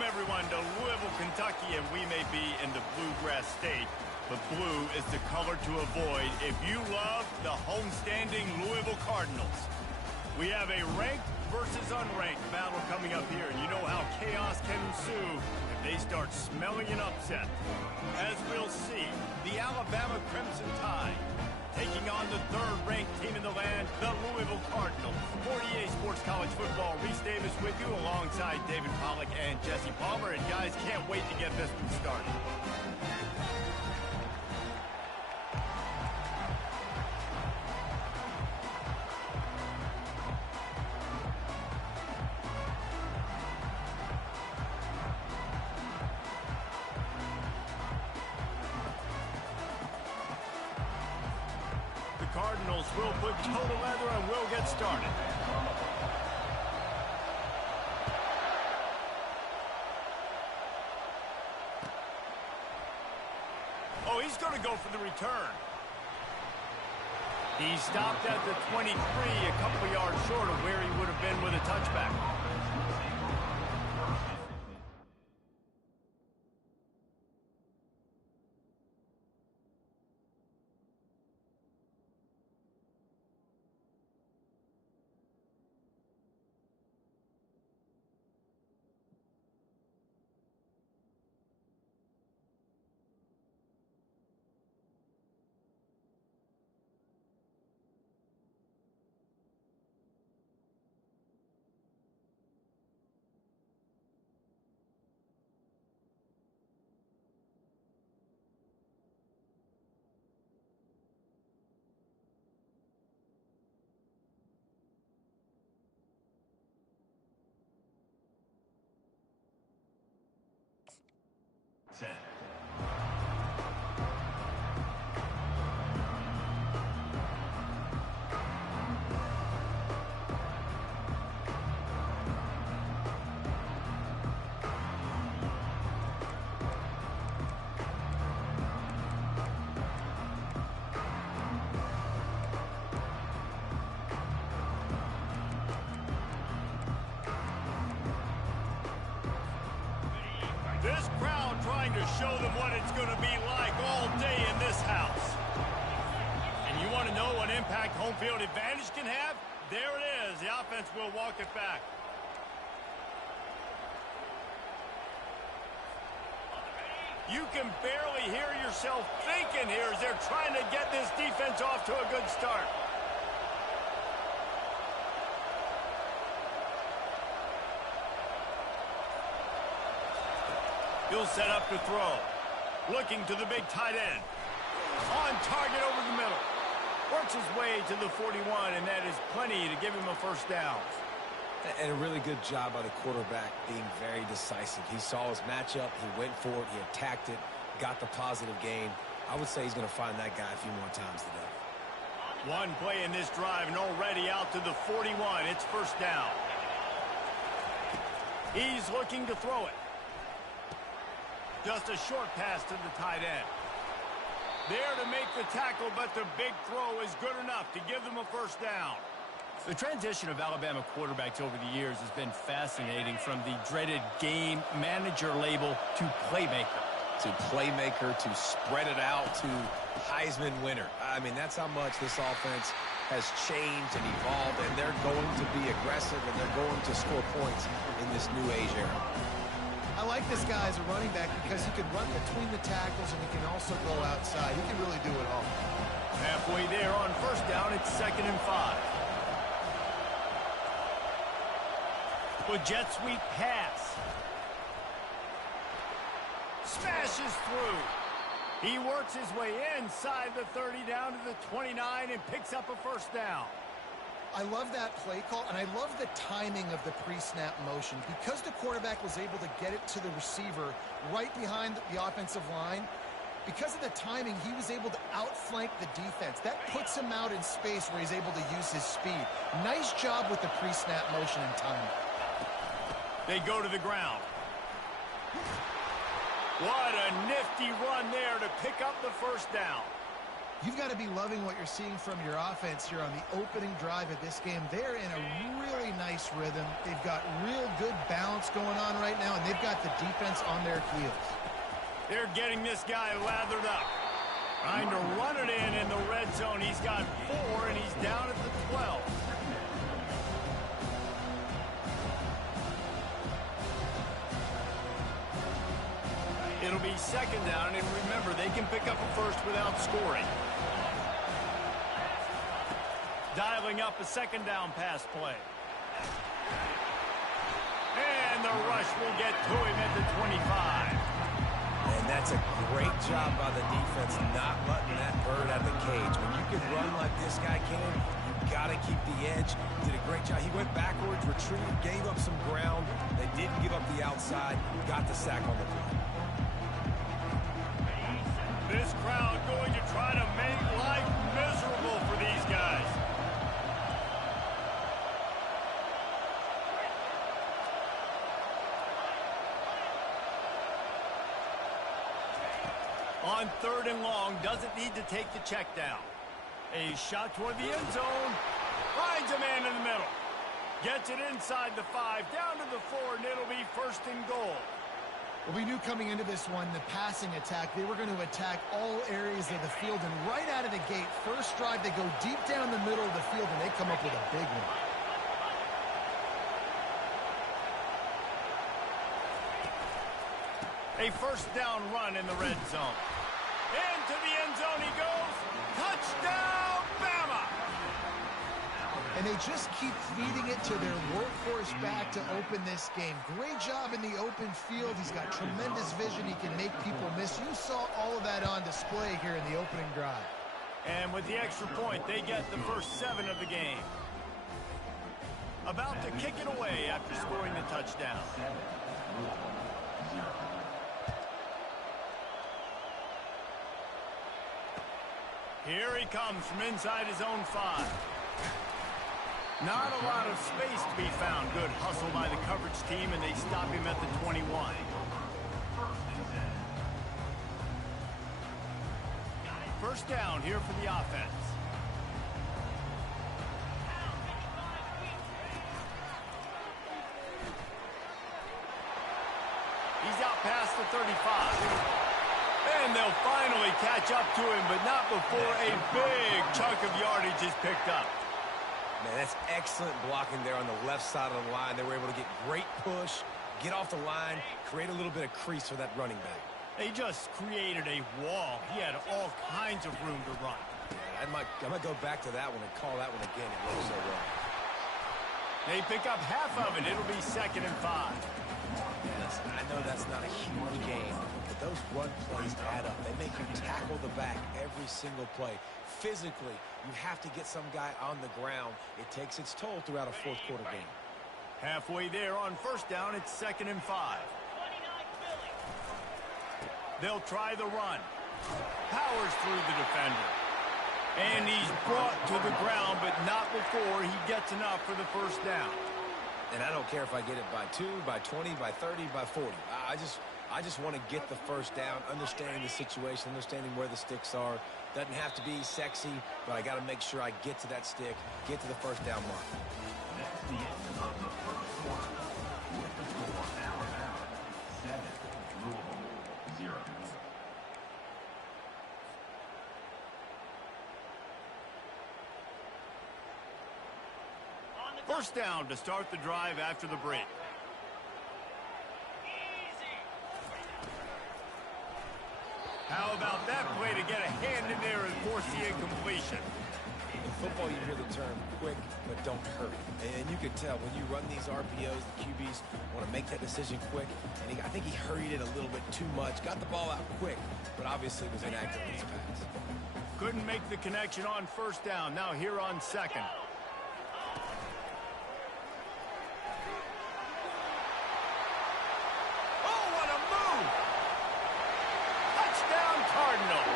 Welcome, everyone, to Louisville, Kentucky, and we may be in the Bluegrass State, but blue is the color to avoid if you love the homestanding Louisville Cardinals. We have a ranked versus unranked battle coming up here, and you know how chaos can ensue if they start smelling an upset. As we'll see, the Alabama Crimson Tide taking on the third-ranked team in the land, the Louisville Cardinals. 48 Sports College Football, Reese Davis with you alongside David Pollack and Jesse Palmer. And guys, can't wait to get this one started. Cardinals will put total leather and we'll get started. Oh, he's going to go for the return. He stopped at the 23, a couple of yards short of where he would have been with a touchback. Set. This crowd trying to show them what it's going to be like all day in this house. And you want to know what impact home field advantage can have? There it is. The offense will walk it back. You can barely hear yourself thinking here as they're trying to get this defense off to a good start. He'll set up to throw. Looking to the big tight end. On target over the middle. Works his way to the 41, and that is plenty to give him a first down. And a really good job by the quarterback being very decisive. He saw his matchup, he went for it, he attacked it, got the positive gain. I would say he's going to find that guy a few more times today. One play in this drive, and already out to the 41. It's first down. He's looking to throw it. Just a short pass to the tight end. There to make the tackle, but the big throw is good enough to give them a first down. The transition of Alabama quarterbacks over the years has been fascinating, from the dreaded game manager label to playmaker. To spread it out, to Heisman winner. I mean, that's how much this offense has changed and evolved, and they're going to be aggressive, and they're going to score points in this new age era. I like this guy as a running back because he can run between the tackles and he can also go outside. He can really do it all. Halfway there on first down, it's 2nd and 5. With jet sweep pass. Smashes through. He works his way inside the 30 down to the 29 and picks up a first down. I love that play call, and I love the timing of the pre-snap motion. Because the quarterback was able to get it to the receiver right behind the offensive line, because of the timing, he was able to outflank the defense. That puts him out in space where he's able to use his speed. Nice job with the pre-snap motion and timing. They go to the ground. What a nifty run there to pick up the first down. You've got to be loving what you're seeing from your offense here on the opening drive of this game. They're in a really nice rhythm. They've got real good balance going on right now, and they've got the defense on their heels. They're getting this guy lathered up. Trying to run it in the red zone. He's got 4, and he's down at the 12. It'll be second down, and remember, they can pick up a first without scoring. Dialing up a second down pass play. And the rush will get to him at the 25. And that's a great job by the defense, not letting that bird out of the cage. When you can run like this guy can, you got to keep the edge. Did a great job. He went backwards, retreated, gave up some ground. They didn't give up the outside, got the sack on the play. This crowd going to try to make life miserable for these guys. On 3rd and long, doesn't need to take the check down. A shot toward the end zone. Finds a man in the middle. Gets it inside the 5, down to the 4, and it'll be 1st and goal. Well, we knew coming into this one, the passing attack, they were going to attack all areas of the field. And right out of the gate, first drive, they go deep down the middle of the field, and they come up with a big one. A first down run in the red zone. Into the end zone he goes. Touchdown, Bama! And they just keep feeding it to their workhorse back to open this game. Great job in the open field. He's got tremendous vision. He can make people miss. You saw all of that on display here in the opening drive. And with the extra point, they get the first 7 of the game. About to kick it away after scoring the touchdown. Here he comes from inside his own 5. Not a lot of space to be found. Good hustle by the coverage team, and they stop him at the 21. First down here for the offense. He's out past the 35. And they'll finally catch up to him, but not before a big chunk of yardage is picked up. Man, that's excellent blocking there on the left side of the line. They were able to get great push, get off the line, create a little bit of crease for that running back. They just created a wall. He had all kinds of room to run. Yeah, I might go back to that one and call that one again. It worked so well. They pick up half of it. It'll be 2nd and 5. Listen, I know that's not a huge game, but those run plays add up. They make you tackle the back every single play. Physically, you have to get some guy on the ground. It takes its toll throughout a 4th quarter game. Halfway there on first down, it's 2nd and 5. They'll try the run. Powers through the defender. And he's brought to the ground, but not before he gets enough for the first down. And I don't care if I get it by 2, by 20, by 30, by 40. I just want to get the first down, understanding the situation, understanding where the sticks are. Doesn't have to be sexy, but I got to make sure I get to that stick, get to the first down mark. That's the end of the first quarter. With the score now at 7, Louisville 0. First down to start the drive after the break. How about that play to get a hand in there and force the incompletion? In football, you hear the term quick, but don't hurry. And you can tell when you run these RPOs, the QBs want to make that decision quick. And I think he hurried it a little bit too much. Got the ball out quick, but obviously was inaccurate with his pass. Couldn't make the connection on first down. Now here on 2nd. Oh, what a move! Touchdown Cardinals.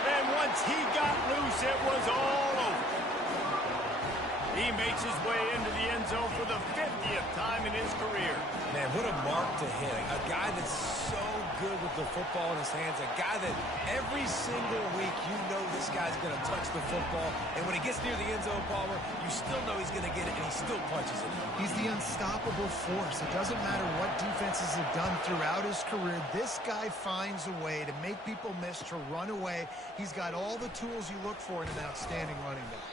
And once he got loose, it was all over. He makes his way into the end zone for the 50th time in his career. Man, what a mark to hit. A guy that's so good with the football in his hands. A guy that every single week you know this guy's going to touch the football. And when he gets near the end zone, Palmer, you still know he's going to get it, and he still punches it. He's the unstoppable force. It doesn't matter what defenses have done throughout his career. This guy finds a way to make people miss, to run away. He's got all the tools you look for in an outstanding running back.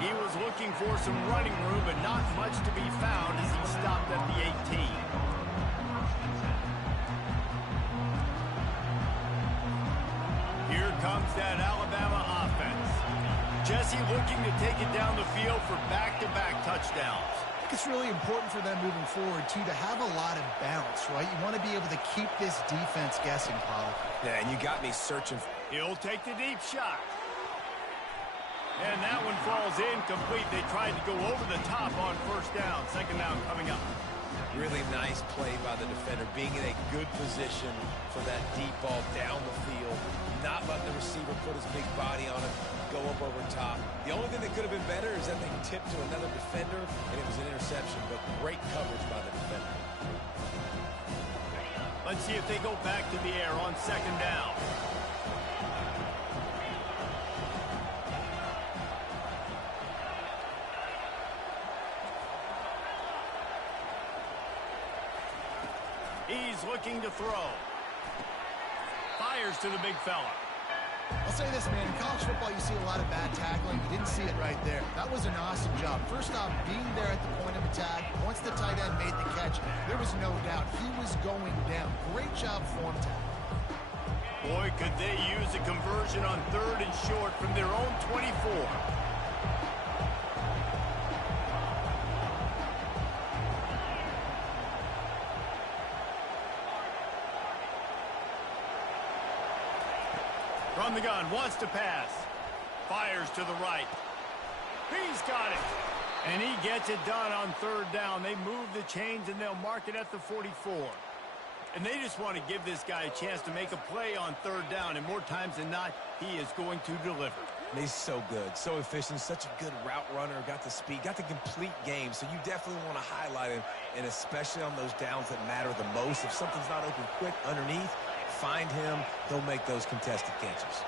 He was looking for some running room, but not much to be found as he stopped at the 18. Here comes that Alabama offense. Jesse looking to take it down the field for back-to-back touchdowns. I think it's really important for them moving forward, too, to have a lot of balance, right? You want to be able to keep this defense guessing, Pollock. Yeah, and you got me searching. He'll take the deep shot. And that one falls incomplete. They tried to go over the top on first down. Second down coming up. Really nice play by the defender, being in a good position for that deep ball down the field, not letting the receiver put his big body on him, go up over top. The only thing that could have been better is that they tipped to another defender, and it was an interception, but great coverage by the defender. Let's see if they go back to the air on second down. He's looking to throw. Fires to the big fella. I'll say this, man. In college football, you see a lot of bad tackling. You didn't see it right there. That was an awesome job. First off, being there at the point of attack. Once the tight end made the catch, there was no doubt he was going down. Great job form tackle. Boy, could they use a conversion on third and short from their own 24. From the gun, wants to pass. Fires to the right. He's got it. And he gets it done on third down. They move the chains, and they'll mark it at the 44. And they just want to give this guy a chance to make a play on third down. And more times than not, he is going to deliver. He's so good, so efficient, such a good route runner, got the speed, got the complete game. So you definitely want to highlight him, and especially on those downs that matter the most. If something's not open quick underneath, find him, he'll make those contested catches.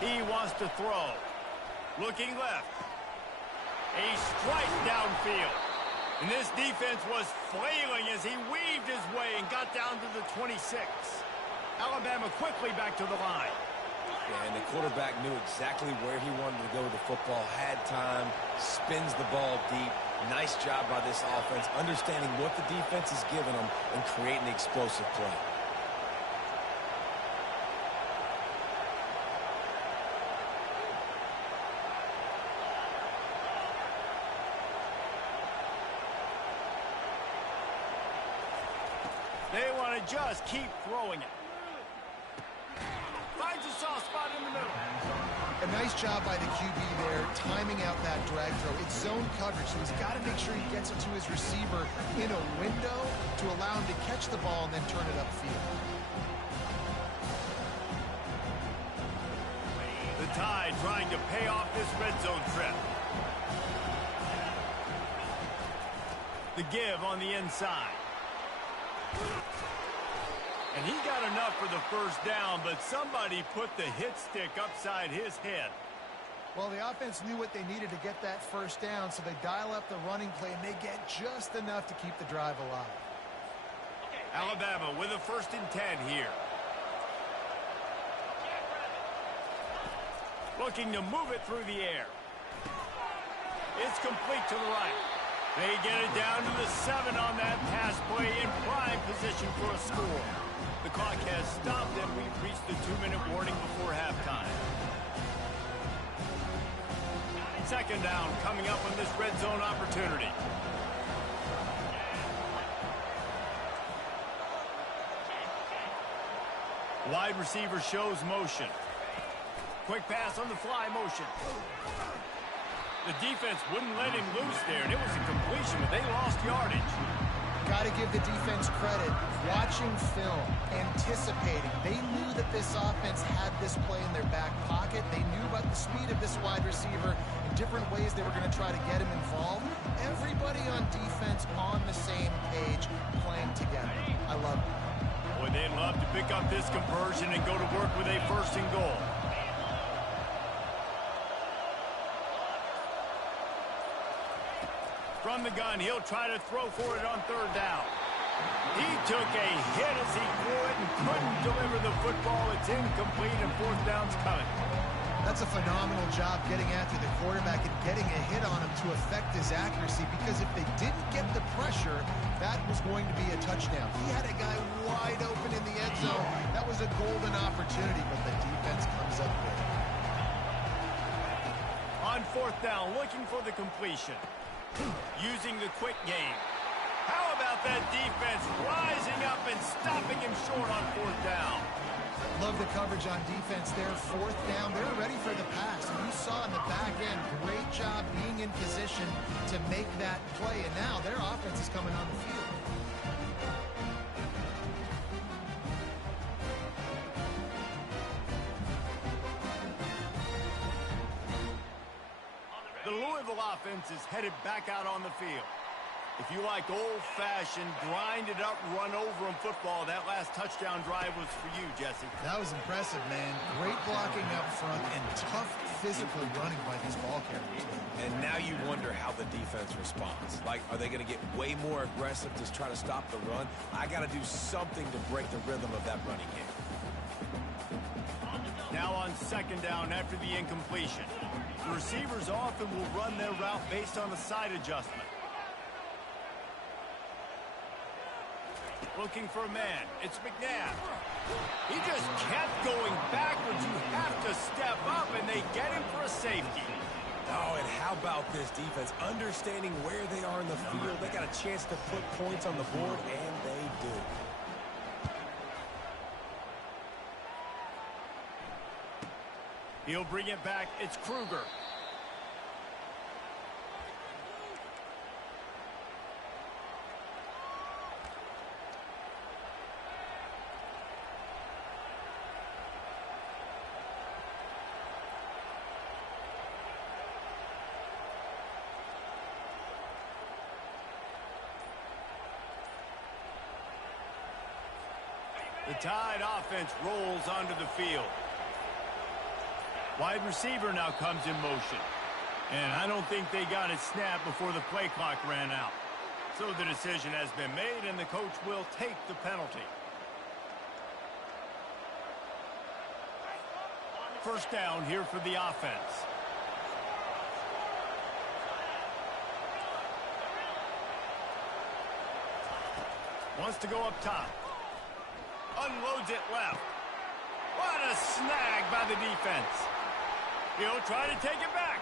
He wants to throw. Looking left. A strike downfield. And this defense was flailing as he weaved his way and got down to the 26. Alabama quickly back to the line. Yeah, and the quarterback knew exactly where he wanted to go with the football, had time, spins the ball deep. Nice job by this offense, understanding what the defense is giving them and creating the explosive play. They want to just keep throwing it. Finds a soft spot in the middle. A nice job by the QB there, timing out that drag throw. It's zone coverage, so he's got to make sure he gets it to his receiver in a window to allow him to catch the ball and then turn it upfield. The Tide trying to pay off this red zone trip. The give on the inside. And he got enough for the first down, but somebody put the hit stick upside his head. Well, the offense knew what they needed to get that first down, so they dial up the running play, and they get just enough to keep the drive alive. Alabama with a 1st and 10 here. Looking to move it through the air. It's complete to the right. They get it down to the 7 on that pass play in prime position for a score. The clock has stopped, and we've reached the 2-minute warning before halftime. Second down coming up on this red zone opportunity. Wide receiver shows motion. Quick pass on the fly motion. The defense wouldn't let him loose there, and it was a completion, but they lost yardage. got to give the defense credit. Watching film, anticipating. They knew that this offense had this play in their back pocket. They knew about the speed of this wide receiver and different ways they were going to try to get him involved. Everybody on defense on the same page, playing together. I love it. Boy, they'd love to pick up this conversion and go to work with a 1st and goal. From the gun, he'll try to throw for it on 3rd down. He took a hit as he threw it and couldn't deliver the football. It's incomplete and 4th down's coming. That's a phenomenal job getting after the quarterback and getting a hit on him to affect his accuracy, because if they didn't get the pressure, that was going to be a touchdown. He had a guy wide open in the end zone. That was a golden opportunity, but the defense comes up with it. On 4th down, looking for the completion. Using the quick game. How about that defense rising up and stopping him short on 4th down? Love the coverage on defense there. 4th down, they're ready for the pass. And you saw in the back end, great job being in position to make that play. And now their offense is coming on the field. The Louisville offense is headed back out on the field. If you like old-fashioned, grinded-up, run-over-'em football, that last touchdown drive was for you, Jesse. That was impressive, man. Great blocking up front and tough physical running by these ball carriers. And now you wonder how the defense responds. Like, are they going to get way more aggressive to try to stop the run? I got to do something to break the rhythm of that running game. Now on 2nd down after the incompletion. The receivers often will run their route based on the side adjustment. Looking for a man. It's McNabb. He just kept going backwards. You have to step up, and they get him for a safety. Oh, and how about this defense? Understanding where they are in the field. They got a chance to put points on the board, and they do. He'll bring it back. It's Kruger. The Tide offense rolls onto the field. Wide receiver now comes in motion. And I don't think they got it snapped before the play clock ran out. So the decision has been made, and the coach will take the penalty. 1st down here for the offense. Wants to go up top. Unloads it left. What a snag by the defense. He'll try to take it back.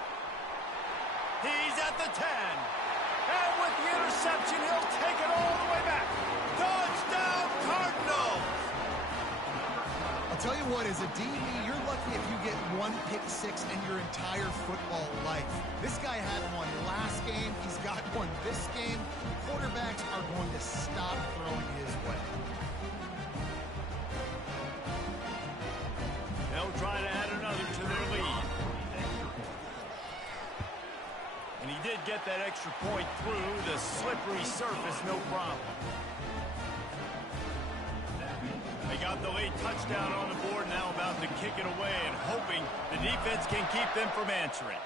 He's at the 10. And with the interception, he'll take it all the way back. Touchdown, Cardinals! I'll tell you what, as a DB, you're lucky if you get 1 pick six in your entire football life. This guy had one last game. He's got one this game. Quarterbacks are going to stop throwing his way. They'll try to add another to their lead. And he did get that extra point through the slippery surface, no problem. They got the late touchdown on the board, now about to kick it away and hoping the defense can keep them from answering.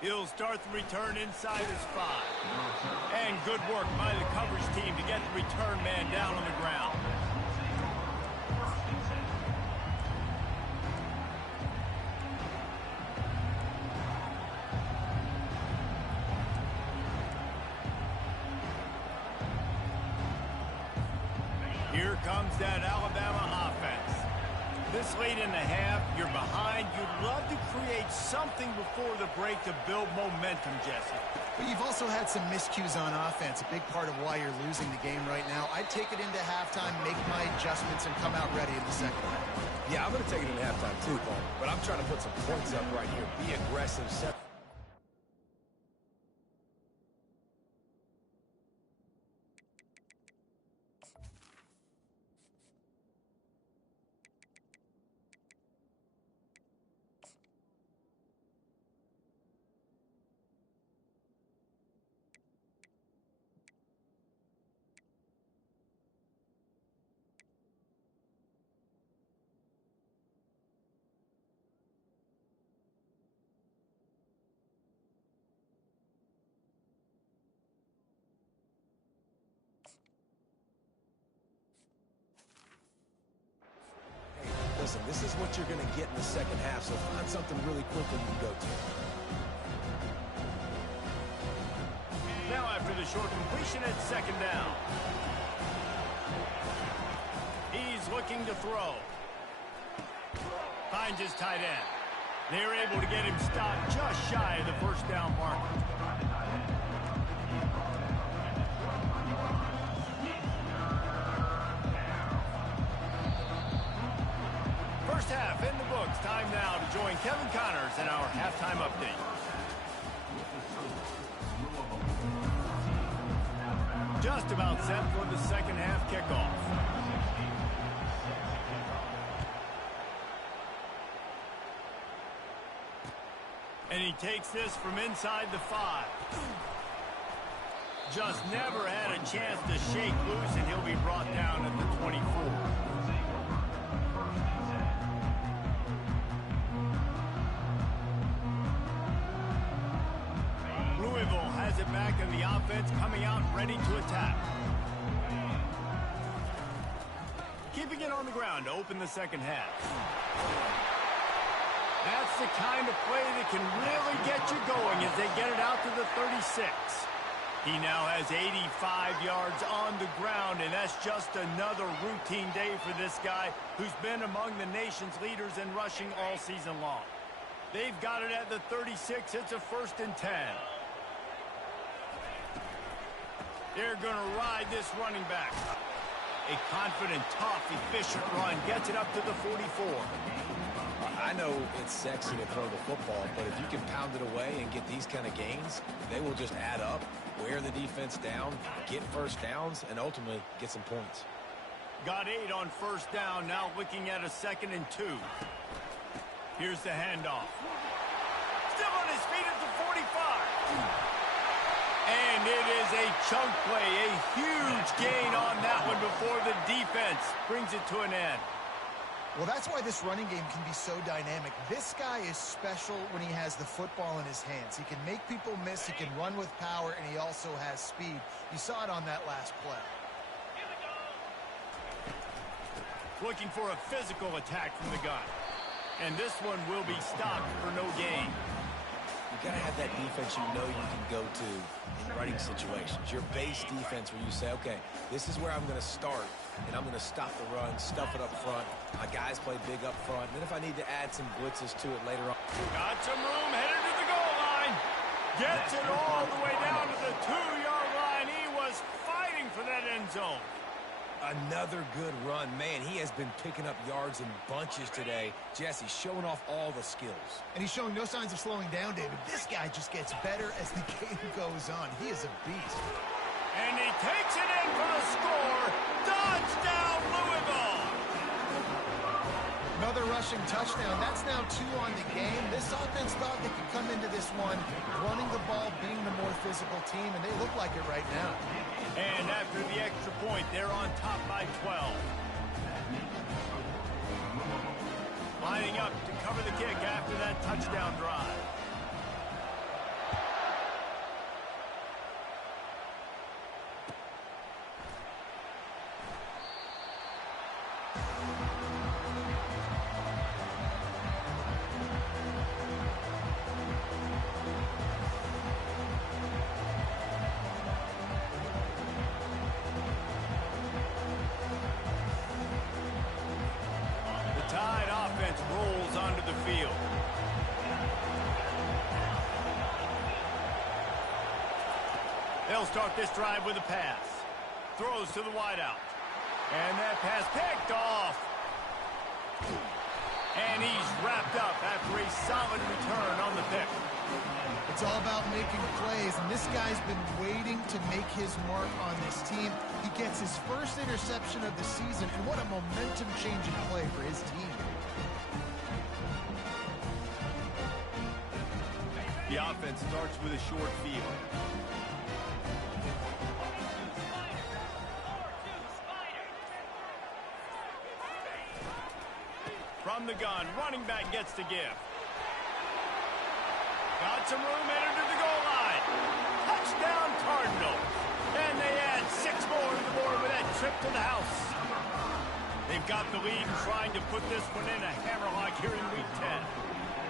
He'll start the return inside his 5. And good work by the coverage team to get the return man down on the ground. Here comes that Alabama offense. This late in the half, you're behind. You'd love to create something before the break to build momentum, Jesse. But you've also had some miscues on offense, a big part of why you're losing the game right now. I'd take it into halftime, make my adjustments, and come out ready in the 2nd half. Yeah, I'm going to take it in halftime too, Paul. But I'm trying to put some points up right here. Be aggressive. what you're going to get in the second half, so find something really quickly you can go to. Now after the short completion, it's second down. He's looking to throw. Finds his tight end. They're able to get him stopped just shy of the first down marker. First half in the books. Time now to join Kevin Connors in our halftime update. Just about set for the second half kickoff. And he takes this from inside the 5. Just never had a chance to shake loose, and he'll be brought down at the 24. Louisville has it back in the offense, coming out ready to attack. Keeping it on the ground to open the second half. That's the kind of play that can really get you going as they get it out to the 36. He now has 85 yards on the ground, and that's just another routine day for this guy who's been among the nation's leaders in rushing all season long. They've got it at the 36. It's a 1st and 10. They're going to ride this running back. A confident, tough, efficient run gets it up to the 44. I know it's sexy to throw the football, but if you can pound it away and get these kind of gains, they will just add up, wear the defense down, get first downs, and ultimately get some points. Got 8 on first down, now looking at a 2nd and 2. Here's the handoff. Still on his feet at the 45. And it is a chunk play, a huge gain on that one before the defense brings it to an end. Well, that's why this running game can be so dynamic. This guy is special when he has the football in his hands. He can make people miss, he can run with power, and he also has speed. You saw it on that last play. Looking for a physical attack from the gun. And this one will be stopped for no gain. You got to have that defense you know you can go to in running situations. Your base defense where you say, okay, this is where I'm going to start, and I'm going to stop the run, stuff it up front. My guys play big up front. Then if I need to add some blitzes to it later on. Got some room, headed to the goal line. Gets it all the way down to the 2-yard line. He was fighting for that end zone. Another good run. Man, he has been picking up yards in bunches today. Jesse showing off all the skills. And he's showing no signs of slowing down, David. This guy just gets better as the game goes on. He is a beast. And he takes it in for the score. Touchdown, Louisville! Another rushing touchdown. That's now 2 on the game. This offense thought they could come into this one running the ball, being the more physical team, and they look like it right now. And after the extra point, they're on top by 12. Lining up to cover the kick after that touchdown drive. Rolls onto the field. They'll start this drive with a pass. Throws to the wideout. And that pass picked off. And he's wrapped up after a solid return on the pick. It's all about making plays, and this guy's been waiting to make his mark on this team. He gets his first interception of the season, and what a momentum-changing play for his team. The offense starts with a short field. From the gun, running back gets to give. Got some room, headed to the goal line. Touchdown, Cardinals. And they add 6 more to the board with that trip to the house. They They've got the lead and trying to put this one in a hammerlock here in Week 10.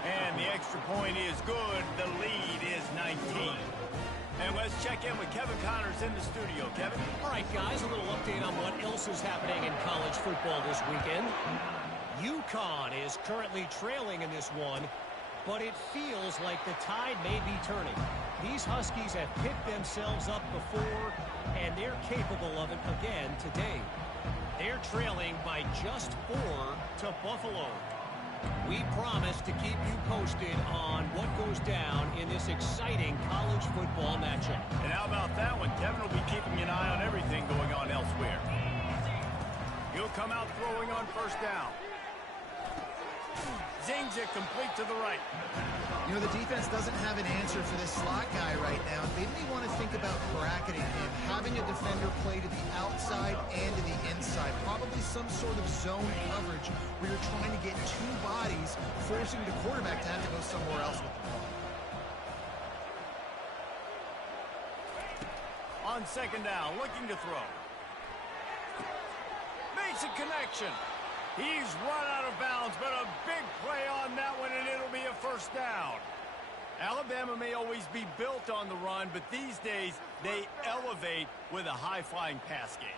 And the extra point is good. The lead is 19. And let's check in with Kevin Connors in the studio. Kevin? All right, guys, a little update on what else is happening in college football this weekend. UConn is currently trailing in this one, but it feels like the tide may be turning. These Huskies have picked themselves up before, and they're capable of it again today. They're trailing by just 4 to Buffalo. We promise to keep you posted on what goes down in this exciting college football matchup. And how about that one? Kevin will be keeping an eye on everything going on elsewhere. He'll come out throwing on first down. Zings it complete to the right. You know, the defense doesn't have an answer for this slot guy right now. They may want to think about bracketing him, having a defender play to the outside and to the inside. Probably some sort of zone coverage where you're trying to get two bodies, forcing the quarterback to have to go somewhere else with the ball. On second down, looking to throw. Makes a connection. He's run out of bounds, but a big play on that one, and it'll be a first down. Alabama may always be built on the run, but these days they elevate with a high-flying pass game.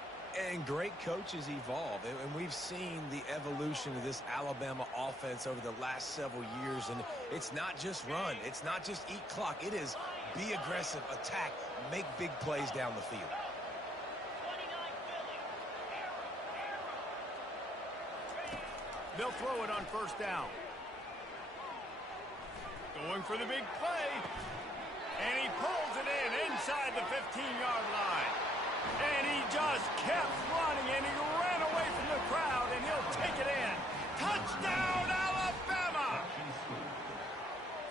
And great coaches evolve, and we've seen the evolution of this Alabama offense over the last several years, and it's not just run, it's not just eat clock, it is be aggressive, attack, make big plays down the field. They'll throw it on first down. Going for the big play. And he pulls it in inside the 15-yard line. And he just kept running, and he ran away from the crowd, and he'll take it in. Touchdown, Alabama!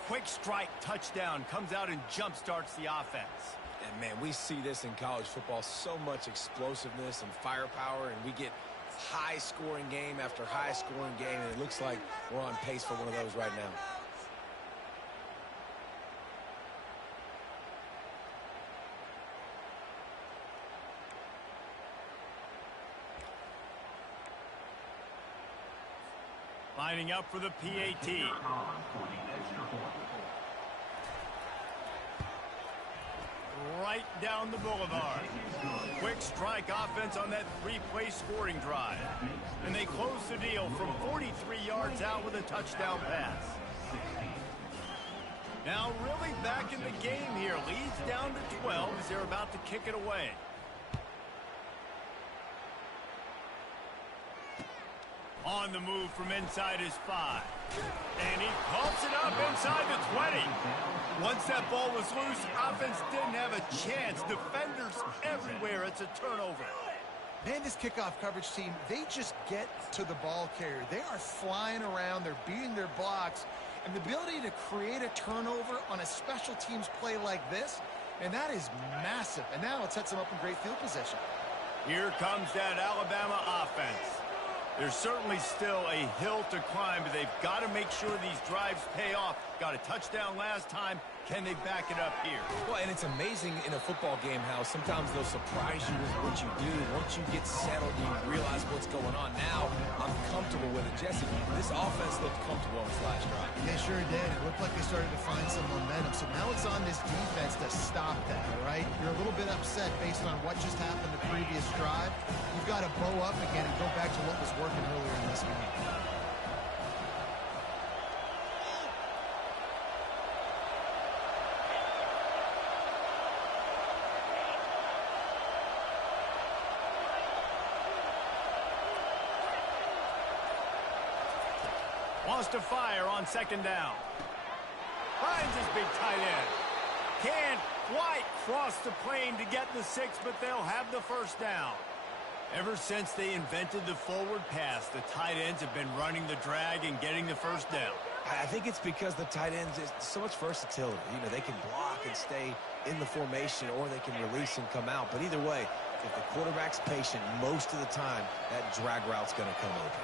Quick strike touchdown comes out and jump-starts the offense. And, man, we see this in college football, so much explosiveness and firepower, and we get high-scoring game after high-scoring game, and it looks like we're on pace for one of those right now. Lining up for the PAT. Right down the boulevard. Quick strike offense on that three-play scoring drive. And they close the deal from 43 yards out with a touchdown pass. Now really back in the game here. Leads down to 12 as they're about to kick it away. On the move from inside his 5. And he pumps it up inside the 20. Once that ball was loose, offense didn't have a chance. Defenders everywhere. It's a turnover. Man, this kickoff coverage team, they just get to the ball carrier. They are flying around. They're beating their blocks. And the ability to create a turnover on a special teams play like this, and that is massive. And now it sets them up in great field position. Here comes that Alabama offense. There's certainly still a hill to climb, but they've got to make sure these drives pay off. Got a touchdown last time. Can they back it up here? Well, and it's amazing in a football game how sometimes they'll surprise you with what you do. Once you get settled, you realize what's going on. Now, I'm comfortable with it. Jesse, this offense looked comfortable on this last drive. They sure did. It looked like they started to find some momentum. So now it's on this defense to stop that, all right? You're a little bit upset based on what just happened the previous drive. You've got to bow up again and go back to what was working earlier in this game. Wants to fire on second down. Finds his big tight end. Can't quite cross the plane to get the 6, but they'll have the first down. Ever since they invented the forward pass, the tight ends have been running the drag and getting the first down. I think it's because the tight ends is so much versatility. You know, they can block and stay in the formation, or they can release and come out. But either way, if the quarterback's patient, most of the time, that drag route's going to come open.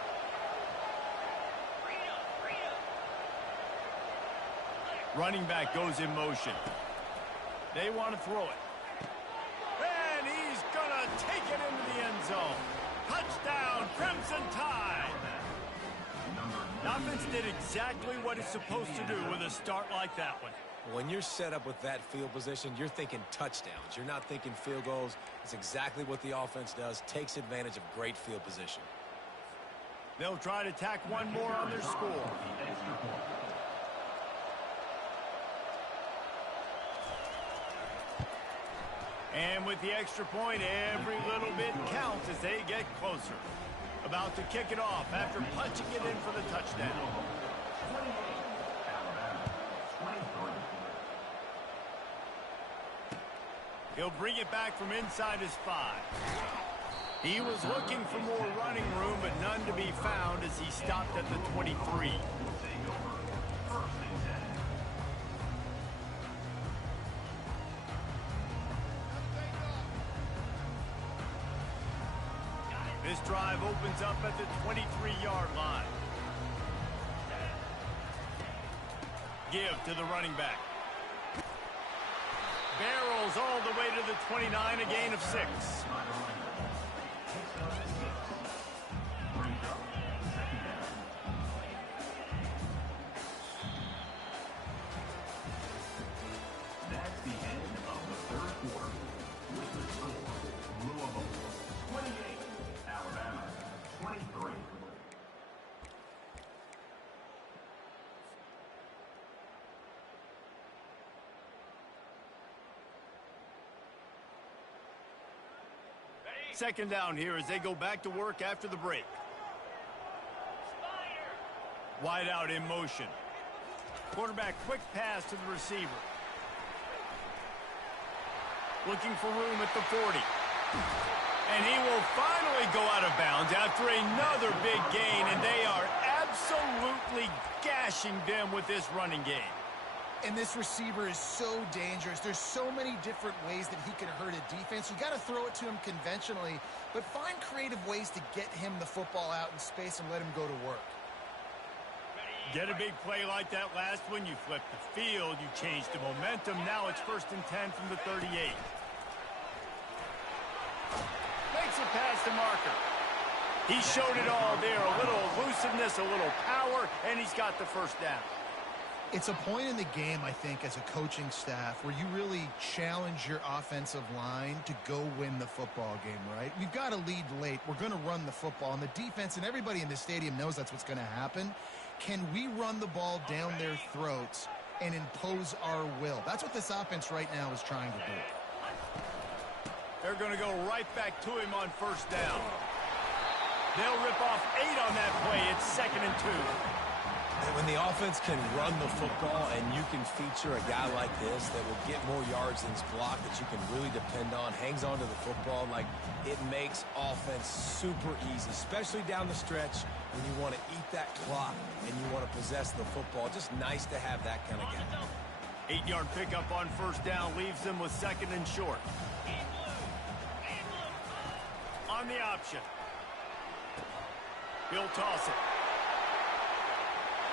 Running back goes in motion. They want to throw it. And he's going to take it into the end zone. Touchdown, Crimson Tide! The offense did exactly what it's supposed to do with a start like that one. When you're set up with that field position, you're thinking touchdowns. You're not thinking field goals. It's exactly what the offense does. Takes advantage of great field position. They'll try to tack one more on their score. And with the extra point, every little bit counts as they get closer. About to kick it off after punching it in for the touchdown. He'll bring it back from inside his 5. He was looking for more running room, but none to be found as he stopped at the 23. This drive opens up at the 23-yard line. Give to the running back. Barrels all the way to the 29, a gain of 6. That's the end of the third quarter. With the score, Louisville 28, Alabama 23. Second down here as they go back to work after the break. Wide out in motion. Quarterback quick pass to the receiver. Looking for room at the 40. And he will finally go out of bounds after another big gain, and they are absolutely gashing them with this running game. And this receiver is so dangerous. There's so many different ways that he can hurt a defense. You got to throw it to him conventionally, but find creative ways to get him the football out in space and let him go to work. Get a big play like that last one, you flip the field, you change the momentum. Now it's 1st and 10 from the 38. Makes it past the marker. He showed it all there. A little elusiveness, a little power, and he's got the first down. It's a point in the game, I think, as a coaching staff where you really challenge your offensive line to go win the football game, right? We've got to lead late. We're going to run the football, and the defense and everybody in the stadium knows that's what's going to happen. Can we run the ball down their throats and impose our will? That's what this offense right now is trying to do. They're going to go right back to him on 1st down. They'll rip off 8 on that play. It's 2nd and 2. When the offense can run the football and you can feature a guy like this that will get more yards than his block, that you can really depend on, hangs on to the football, like it makes offense super easy, especially down the stretch when you want to eat that clock and you want to possess the football. Just nice to have that kind of guy. 8-yard pickup on 1st down leaves them with 2nd and short. On the option. He'll toss it.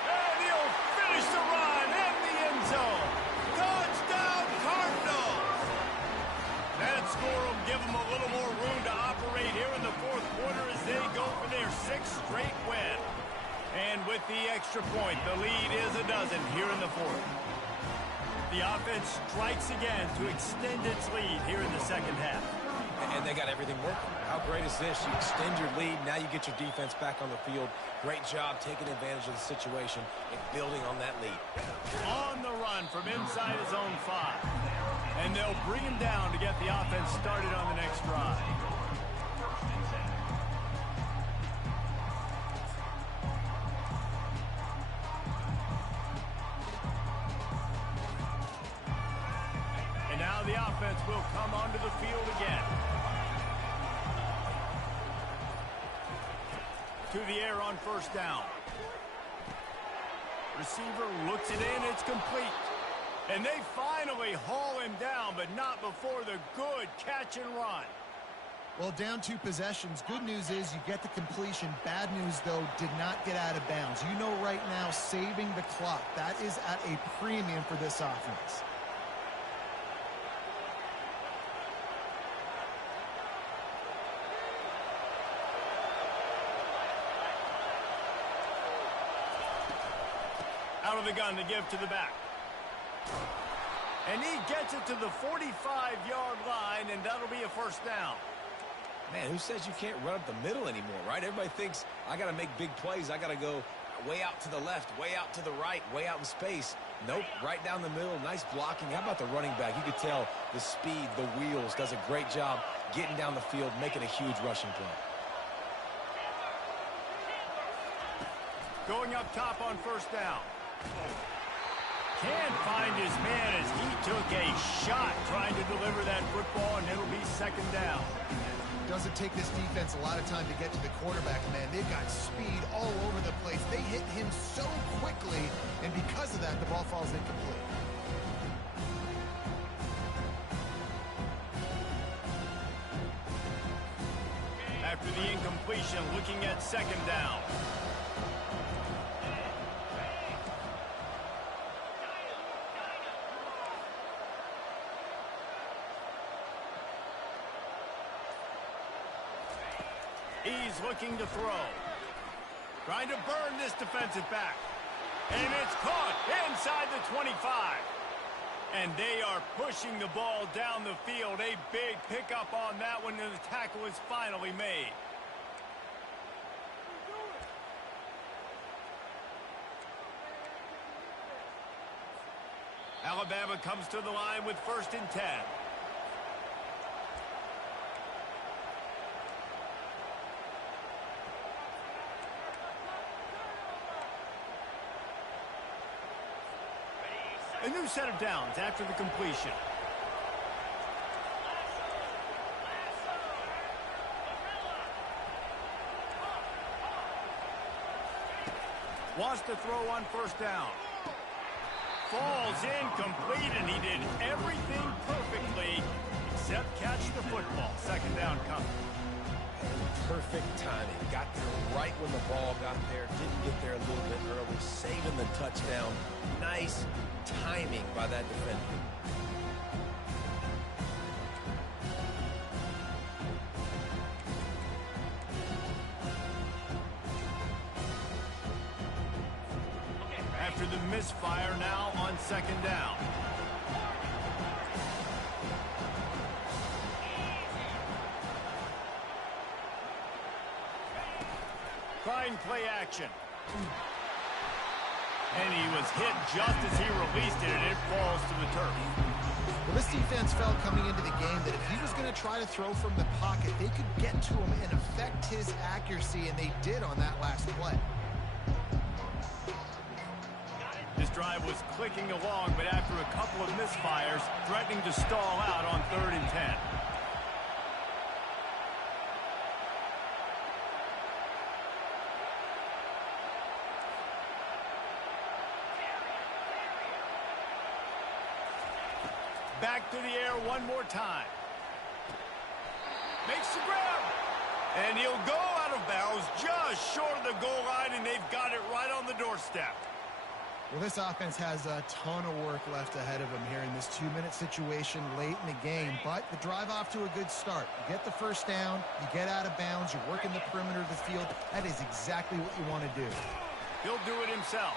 And he'll finish the run in the end zone. Touchdown, Cardinals! That score will give them a little more room to operate here in the 4th quarter as they go for their 6th straight win. And with the extra point, the lead is a dozen here in the 4th. The offense strikes again to extend its lead here in the 2nd half. And they got everything working. How great is this? You extend your lead. Now you get your defense back on the field. Great job taking advantage of the situation and building on that lead. On the run from inside his own 5. And they'll bring him down to get the offense started on the next drive. And now the offense will come onto the field again. To the air on 1st down. Receiver looks it in, it's complete. And they finally haul him down, but not before the good catch and run. Well, down 2 possessions. Good news is you get the completion. Bad news, though, did not get out of bounds. You know right now, saving the clock. That is at a premium for this offense. of the gun to give to the back. And he gets it to the 45-yard line, and that'll be a first down. Man, who says you can't run up the middle anymore, right? Everybody thinks I got to make big plays. I got to go way out to the left, way out to the right, way out in space. Nope, right down the middle. Nice blocking. How about the running back? You could tell the speed, the wheels, does a great job getting down the field, making a huge rushing play. Going up top on first down. Can't find his man as he took a shot trying to deliver that football, and it'll be second down. Doesn't take this defense a lot of time to get to the quarterback, man. They've got speed all over the place. They hit him so quickly, and because of that, the ball falls incomplete. After the incompletion, looking at second down. He's looking to throw. Trying to burn this defensive back. And it's caught inside the 25. And they are pushing the ball down the field. A big pickup on that one, and the tackle is finally made. Alabama comes to the line with 1st and 10. A new set of downs after the completion. Wants to throw on first down. Falls incomplete, and he did everything perfectly except catch the football. Second down coming. Perfect timing. Got there right when the ball got there. Didn't get there a little bit early. Saving the touchdown. Nice timing by that defender. After the misfire, now on second down. Trying play action. And he was hit just as he released it, and it falls to the turf. Well, this defense felt coming into the game that if he was going to try to throw from the pocket, they could get to him and affect his accuracy, and they did on that last play. This drive was clicking along, but after a couple of misfires, threatening to stall out on 3rd and 10. Back to the air one more time. Makes the grab. And he'll go out of bounds just short of the goal line, and they've got it right on the doorstep. Well, this offense has a ton of work left ahead of them here in this 2-minute situation late in the game, but the drive off to a good start. You get the first down, you get out of bounds, you're working the perimeter of the field. That is exactly what you want to do. He'll do it himself.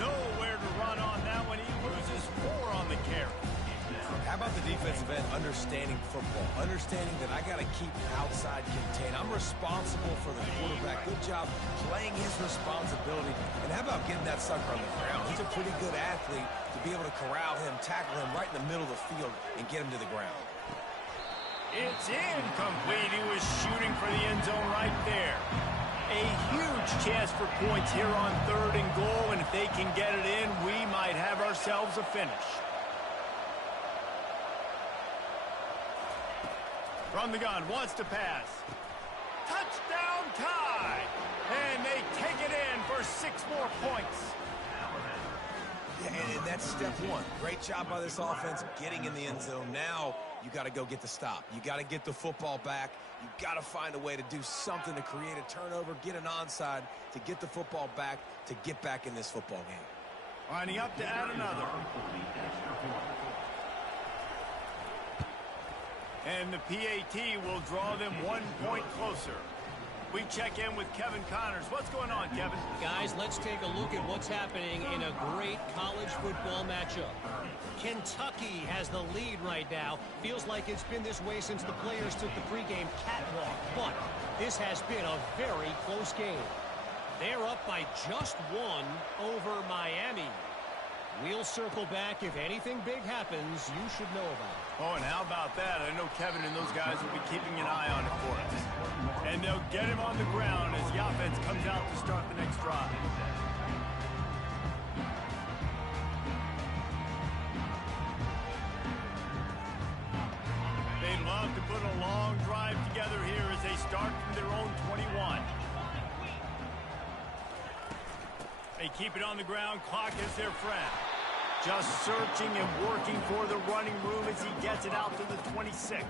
Nowhere to run on that one. He loses 4 on the carry. How about the defensive end understanding football, understanding that I got to keep outside contained. I'm responsible for the quarterback. Good job playing his responsibility. And how about getting that sucker on the ground? He's a pretty good athlete to be able to corral him, tackle him right in the middle of the field, and get him to the ground. It's incomplete. He was shooting for the end zone right there. A huge chance for points here on 3rd and goal, and if they can get it in, we might have ourselves a finish. From the gun, wants to pass. Touchdown tie! And they take it in for 6 more points. Yeah, and that's step 1. Great job by this offense getting in the end zone. Now you got to go get the stop. You got to get the football back. You got to find a way to do something to create a turnover, get an onside, to get the football back, to get back in this football game. Lining up to add another. And the PAT will draw them 1 point closer. We check in with Kevin Connors. What's going on, Kevin? Guys, let's take a look at what's happening in a great college football matchup. Kentucky has the lead right now. Feels like it's been this way since the players took the pregame catwalk. But this has been a very close game. They're up by just one over Miami. We'll circle back. If anything big happens, you should know about it. Oh, and how about that? I know Kevin and those guys will be keeping an eye on it for us. And they'll get him on the ground as the offense comes out to start the next drive. They'd love to put a long drive together here as they start from their own 21. They keep it on the ground. Clock is their friend. Just searching and working for the running room as he gets it out to the 26.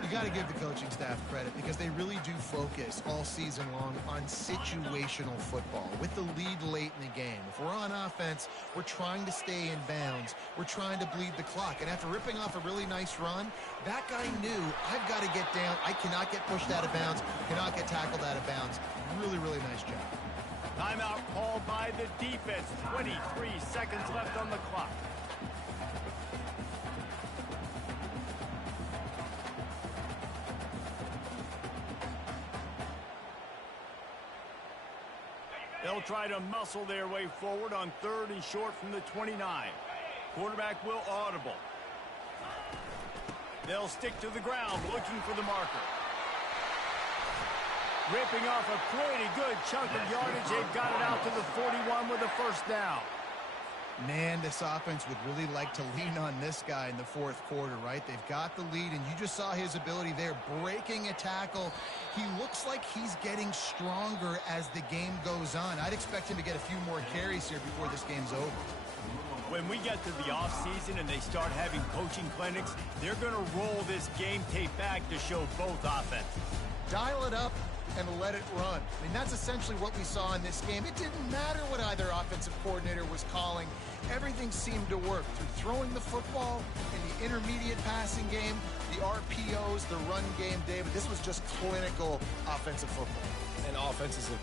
You got to give the coaching staff credit because they really do focus all season long on situational football with the lead late in the game. If we're on offense, we're trying to stay in bounds. We're trying to bleed the clock. And after ripping off a really nice run, that guy knew, I've got to get down. I cannot get pushed out of bounds, cannot get tackled out of bounds. Really, really nice job. Timeout called by the defense. 23 seconds left on the clock. They'll try to muscle their way forward on 3rd and short from the 29. Quarterback will audible. They'll stick to the ground looking for the marker. Ripping off a pretty good chunk of yardage. They've got it out to the 41 with a first down. Man, this offense would really like to lean on this guy in the 4th quarter, right? They've got the lead, and you just saw his ability there, breaking a tackle. He looks like he's getting stronger as the game goes on. I'd expect him to get a few more carries here before this game's over. When we get to the offseason and they start having coaching clinics, they're going to roll this game tape back to show both offenses. Dial it up and let it run. I mean, that's essentially what we saw in this game. It didn't matter what either offensive coordinator was calling. Everything seemed to work through throwing the football in the intermediate passing game, the RPOs, the run game, David. This was just clinical offensive football. And offenses have